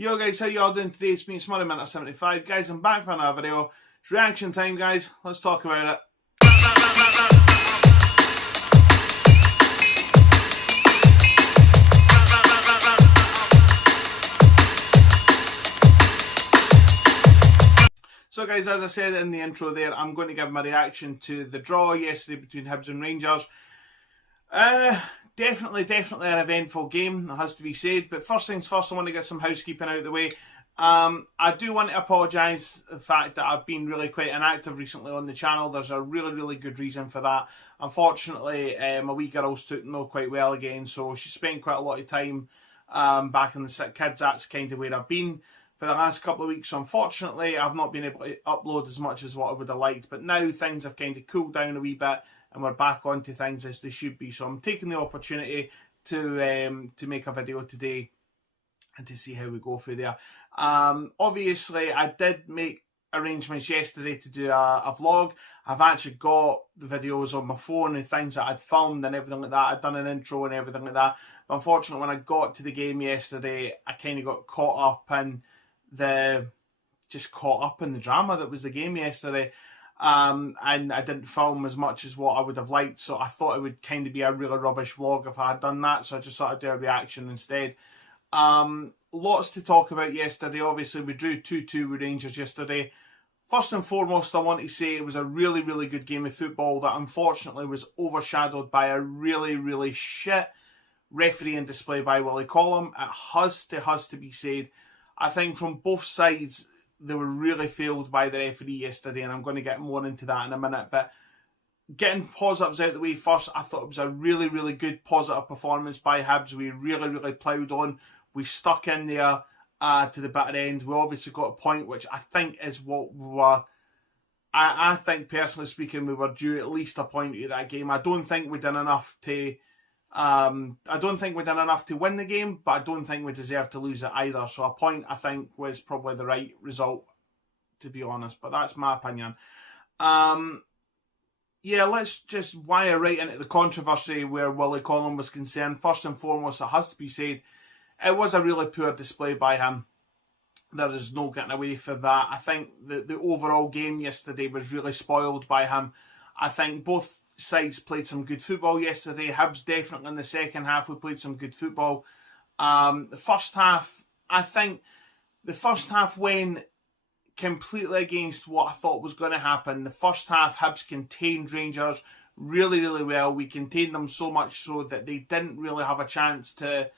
Yo guys, how you all doing today? It's me, Smurryminter75. Guys, I'm back for another video. It's reaction time, guys. Let's talk about it. So guys, as I said in the intro there, I'm going to give my reaction to the draw yesterday between Hibs and Rangers. Definitely an eventful game, it has to be said. But first things first, I want to get some housekeeping out of the way. I do want to apologise for the fact that I've been really quite inactive recently on the channel. There's a really good reason for that. Unfortunately, my wee girl's took not quite well again, so she spent quite a lot of time back in the sick kids. That's kind of where I've been for the last couple of weeks. So unfortunately, I've not been able to upload as much as what I would have liked. But now things have kind of cooled down a wee bit, and we're back onto things as they should be. So I'm taking the opportunity to make a video today and to see how we go through there. Obviously, I did make arrangements yesterday to do a vlog. I've actually got the videos on my phone and things that I'd filmed and everything like that. I'd done an intro and everything like that. But unfortunately, when I got to the game yesterday, I kind of got caught up in the drama that was the game yesterday. And I didn't film as much as what I would have liked, so I thought it would kind of be a really rubbish vlog if I had done that, so I just thought I'd do a reaction instead. Lots to talk about yesterday. Obviously, we drew 2-2 with Rangers yesterday. First and foremost, I want to say it was a really good game of football that unfortunately was overshadowed by a really shit refereeing display by Willie Collum. It has to be said. I think from both sides, they were really failed by the referee yesterday, and I'm going to get more into that in a minute. But getting positives out of the way first, I thought it was a really good positive performance by Hibs. We really ploughed on. We stuck in there to the bitter end. We obviously got a point, which I think is what we were. I think, personally speaking, we were due at least a point out of that game. I don't think we did enough to. I don't think we did enough to win the game, but I don't think we deserve to lose it either. So a point, I think, was probably the right result, to be honest. But that's my opinion. Yeah, let's just wire right into the controversy where Willie Collum was concerned. First and foremost, it has to be said, it was a really poor display by him. There is no getting away from that. I think the overall game yesterday was really spoiled by him. I think both sides played some good football yesterday. Hibs definitely in the second half, we played some good football. The first half, I think the first half went completely against what I thought was going to happen. The first half, Hibs contained Rangers really well. We contained them so much so that they didn't really have a chance to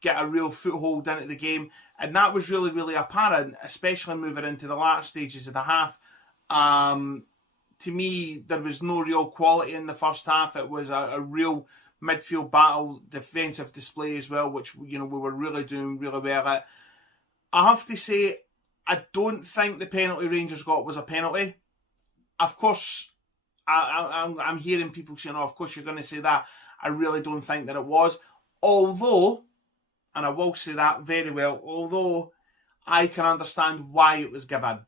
get a real foothold into the game. And that was really apparent, especially moving into the last stages of the half. To me, there was no real quality in the first half. It was a real midfield battle, defensive display as well, which, you know, we were really doing really well at. I have to say, I don't think the penalty Rangers got was a penalty. Of course, I'm hearing people saying, oh, of course you're going to say that. I really don't think that it was. Although, and I will say that very well, although I can understand why it was given.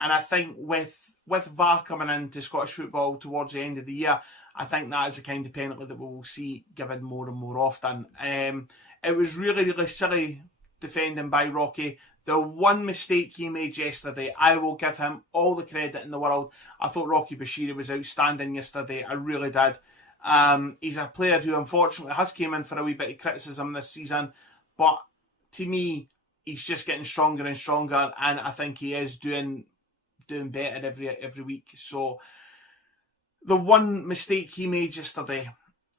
And I think with VAR coming into Scottish football towards the end of the year, I think that is the kind of penalty that we will see given more and more often. It was really silly defending by Rocky. The one mistake he made yesterday, I will give him all the credit in the world. I thought Rocky Bashiri was outstanding yesterday. I really did. He's a player who unfortunately has came in for a wee bit of criticism this season, but to me, he's just getting stronger and stronger, and I think he is doing better every week. So the one mistake he made yesterday,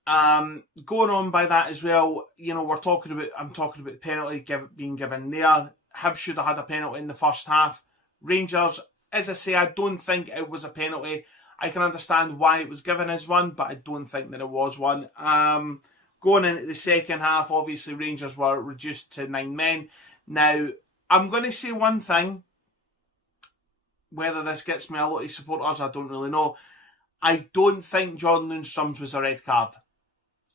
going on by that as well, you know, I'm talking about the penalty being given there. Hibs should have had a penalty in the first half. Rangers, as I say, I don't think it was a penalty. I can understand why it was given as one, but I don't think that it was one. Going into the second half, obviously Rangers were reduced to 9 men. Now, I'm going to say one thing. Whether this gets me a lot of supporters, I don't really know. I don't think John Lundstrom's was a red card.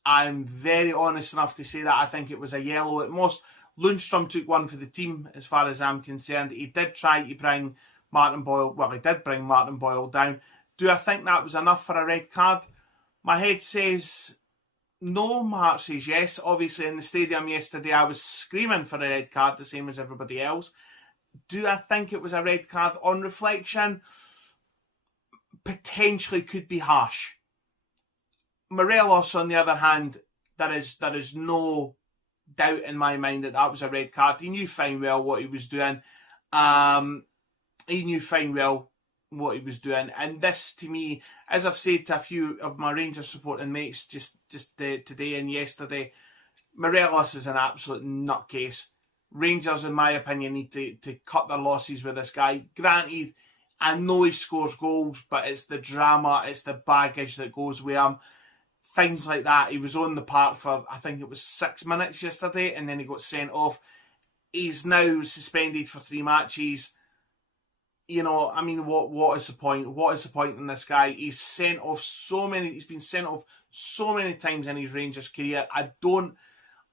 I'm very honest enough to say that. I think it was a yellow at most. Lundstrom took one for the team, as far as I'm concerned. He did try to bring Martin Boyle, well, he did bring Martin Boyle down. Do I think that was enough for a red card? My head says No, my heart says yes. Obviously, in the stadium yesterday, I was screaming for a red card, the same as everybody else. Do I think it was a red card? On reflection, potentially could be harsh. Morelos, on the other hand, there is no doubt in my mind that was a red card. He knew fine well what he was doing. He knew fine well what he was doing, and this, to me, as I've said to a few of my Rangers supporting mates just today and yesterday, Morelos is an absolute nutcase. Rangers, in my opinion, need to cut their losses with this guy. Granted, I know he scores goals, but it's the drama, it's the baggage that goes with him. Things like that. He was on the park for, I think it was 6 minutes yesterday, and then he got sent off. He's now suspended for 3 matches. You know, I mean, what is the point? What is the point in this guy? He's been sent off so many times in his Rangers career. I don't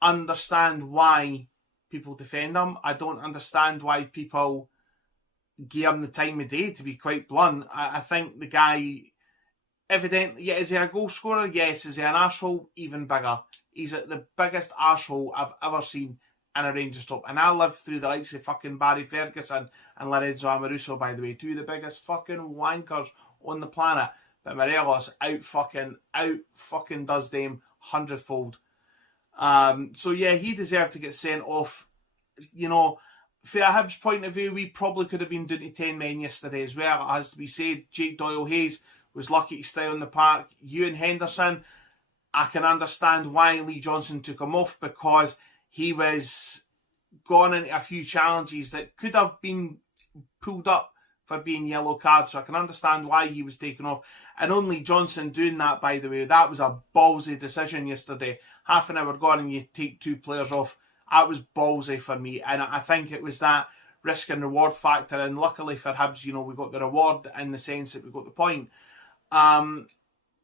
understand why people defend him. I don't understand why people give him the time of day, to be quite blunt. I think the guy, evidently, yeah, is he a goal scorer? Yes. Is he an arsehole? Even bigger. He's the biggest arsehole I've ever seen in a Rangers top. And I lived through the likes of fucking Barry Ferguson and Lorenzo Amoruso, by the way. Two of the biggest fucking wankers on the planet. But Morelos out fucking does them 100-fold. So yeah, he deserved to get sent off. You know, from a Hibs point of view, we probably could have been down to 10 men yesterday as well. It has to be said, Jake Doyle-Hayes was lucky to stay on the park. Ewan Henderson, I can understand why Lee Johnson took him off, because he was gone into a few challenges that could have been pulled up for being yellow cards. So I can understand why he was taken off. And only Johnson doing that, by the way, that was a ballsy decision yesterday. Half an hour gone and you take 2 players off. That was ballsy for me. And I think it was that risk and reward factor. And luckily for Hibs, you know, we got the reward in the sense that we got the point.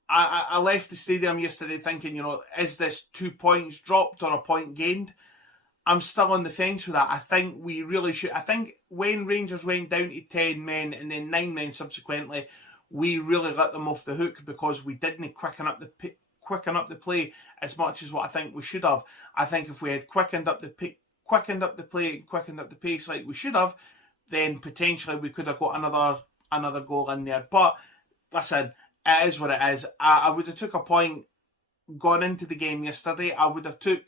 I left the stadium yesterday thinking, you know, is this 2 points dropped or a point gained? I'm still on the fence with that. I think we really should. I think when Rangers went down to 10 men and then 9 men subsequently, we really let them off the hook because we didn't quicken up the play as much as what I think we should have. I think if we had quickened up the play and quickened up the pace like we should have, then potentially we could have got another goal in there. But listen, it is what it is. I would have took a point going into the game yesterday. I would have took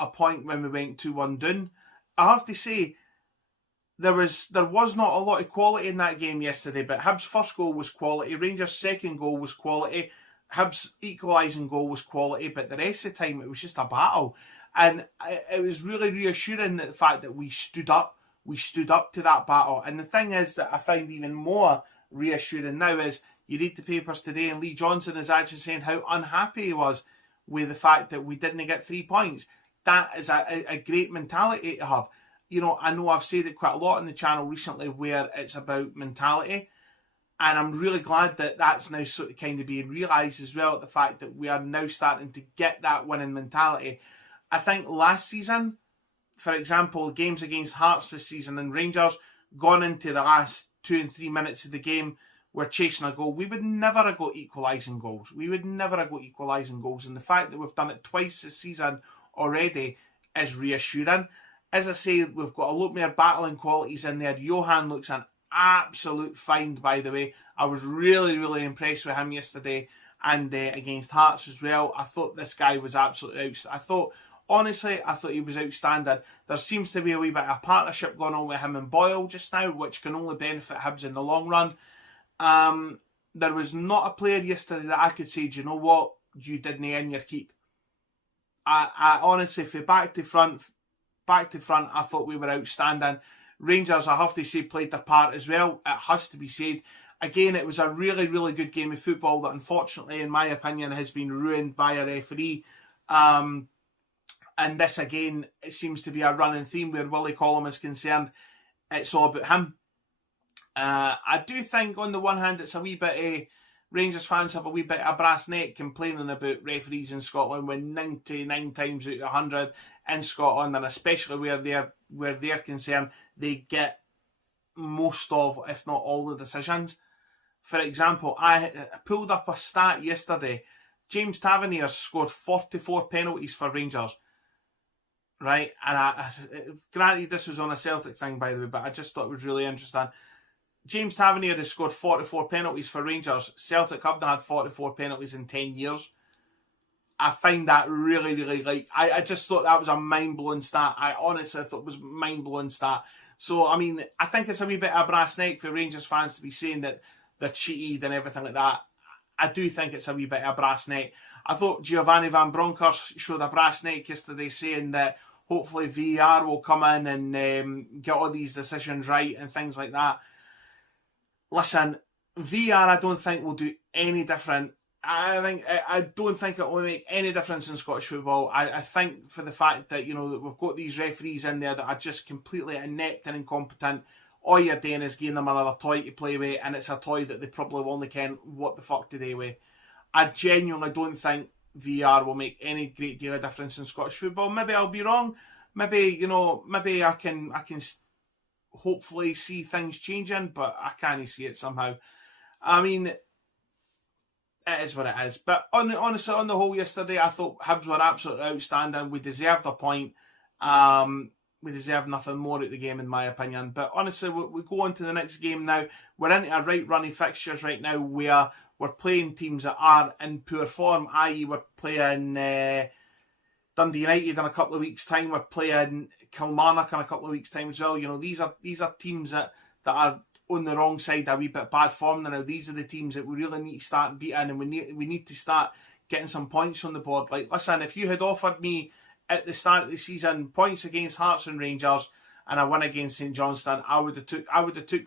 a point when we went 2-1 down. I have to say, there was not a lot of quality in that game yesterday, but Hibs' first goal was quality. Rangers' second goal was quality. Hibs' equalising goal was quality, but the rest of the time it was just a battle. And it was really reassuring that the fact that we stood up to that battle. And the thing is that I find even more reassuring now is you read the papers today and Lee Johnson is actually saying how unhappy he was with the fact that we didn't get 3 points. That is a great mentality to have. You know I've said it quite a lot on the channel recently where it's about mentality. And I'm really glad that that's now sort of kind of being realised as well, the fact that we are now starting to get that winning mentality. I think last season, for example, games against Hearts this season and Rangers, gone into the last 2 and 3 minutes of the game, we're chasing a goal. We would never have got equalising goals. And the fact that we've done it twice this season already is reassuring. As I say, we've got a lot more battling qualities in there. Johan looks an absolute find, by the way. I was really, really impressed with him yesterday and against Hearts as well. I thought this guy was absolutely outstanding. I thought he was outstanding. There seems to be a wee bit of a partnership going on with him and Boyle just now, which can only benefit Hibs in the long run. There was not a player yesterday that I could say, do you know what, you didn't earn your keep. I honestly, from back to front, I thought we were outstanding. Rangers, I have to say, played their part as well. It has to be said. Again, it was a really, really good game of football that unfortunately, in my opinion, has been ruined by a referee. And this, again, it seems to be a running theme where Willie Collum is concerned. It's all about him. I do think, on the one hand, it's a wee bit... Rangers fans have a wee bit of brass neck complaining about referees in Scotland when 99 times out of 100 in Scotland, and especially where they're concerned, they get most of, if not all, the decisions. For example, I pulled up a stat yesterday James Tavernier scored 44 penalties for Rangers. Right, and granted this was on a Celtic thing, by the way, but I just thought it was really interesting. James Tavernier has scored 44 penalties for Rangers. Celtic haven't had 44 penalties in 10 years. I find that really, really, like, I just thought that was a mind-blowing stat. I honestly thought it was a mind-blowing stat. So, I mean, I think it's a wee bit of a brass neck for Rangers fans to be saying that they're cheated and everything like that. I do think it's a wee bit of a brass neck. I thought Giovanni Van Bronckhorst showed a brass neck yesterday, saying that hopefully VAR will come in and get all these decisions right and things like that. Listen, VAR I don't think will do any different. I don't think it will make any difference in Scottish football. I think for the fact that, you know, that we've got these referees in there that are just completely inept and incompetent. All you're doing is giving them another toy to play with, and it's a toy that they probably only can what the fuck do they with. I genuinely don't think VAR will make any great deal of difference in Scottish football. Maybe I'll be wrong. Maybe, you know, maybe I can hopefully see things changing, but I can't see it somehow. I mean, it is what it is. But honestly, on the whole, yesterday, I thought Hibs were absolutely outstanding. We deserved a point. We deserve nothing more at the game, in my opinion. But honestly, we go on to the next game now. We're into a right running fixtures right now where we're playing teams that are in poor form, i.e. we're playing Dundee United in a couple of weeks' time. We're playing Kilmarnock in a couple of weeks' time as well. You know, these are teams that are on the wrong side, a wee bit bad form now. These are the teams that we really need to start beating, and we need to start getting some points on the board. Like, listen, if you had offered me at the start of the season points against Hearts and Rangers and a win against St Johnstone, I would have took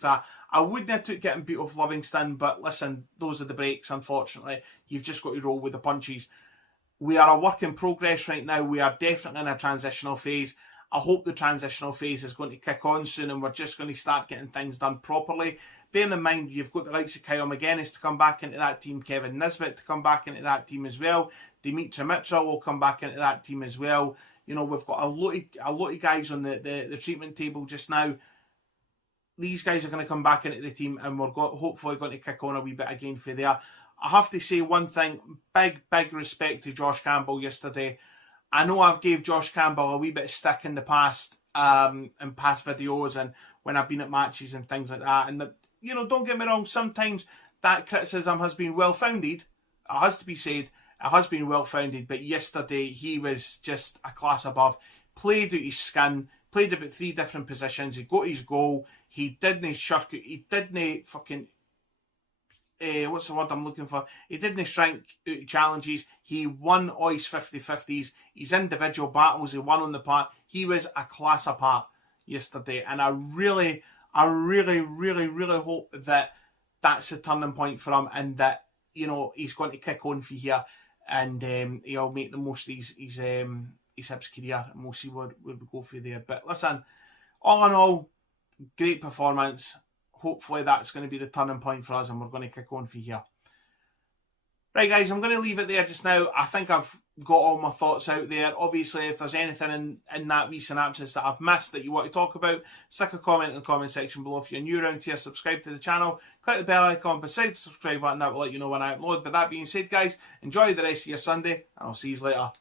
that. I wouldn't have took getting beat off Livingston, but listen, those are the breaks, unfortunately. You've just got to roll with the punches. We are a work in progress right now. We are definitely in a transitional phase. I hope the transitional phase is going to kick on soon and we're just going to start getting things done properly. Bearing in mind, you've got the likes of Kyle McGuinness to come back into that team, Kevin Nisbet to come back into that team as well. Dimitri Mitra will come back into that team as well. You know, we've got a lot of guys on the treatment table just now. These guys are going to come back into the team and we're hopefully going to kick on a wee bit again for there. I have to say one thing, big respect to Josh Campbell yesterday. I know I've gave Josh Campbell a wee bit of stick in the past, in past videos and when I've been at matches and things like that. And, you know, don't get me wrong, sometimes that criticism has been well-founded. It has to be said, it has been well-founded. But yesterday, he was just a class above. Played out his skin, played about 3 different positions. He got his goal. He didn't shirk it. He didn't fucking... what's the word I'm looking for? He didn't shrink out challenges. He won all his 50-50s. His individual battles, he won on the park. He was a class apart yesterday. And I really hope that that's a turning point for him and that, you know, he's going to kick on for here and he'll make the most of his Hibs career and we'll see where we go for there. But listen, all in all, great performance. Hopefully that's going to be the turning point for us and we're going to kick on for here. Right guys, I'm going to leave it there just now. I think I've got all my thoughts out there. Obviously, if there's anything in that recent absence that I've missed that you want to talk about, stick a comment in the comment section below. If you're new around here, subscribe to the channel. Click the bell icon beside the subscribe button. That will let you know when I upload. But that being said, guys, enjoy the rest of your Sunday and I'll see you later.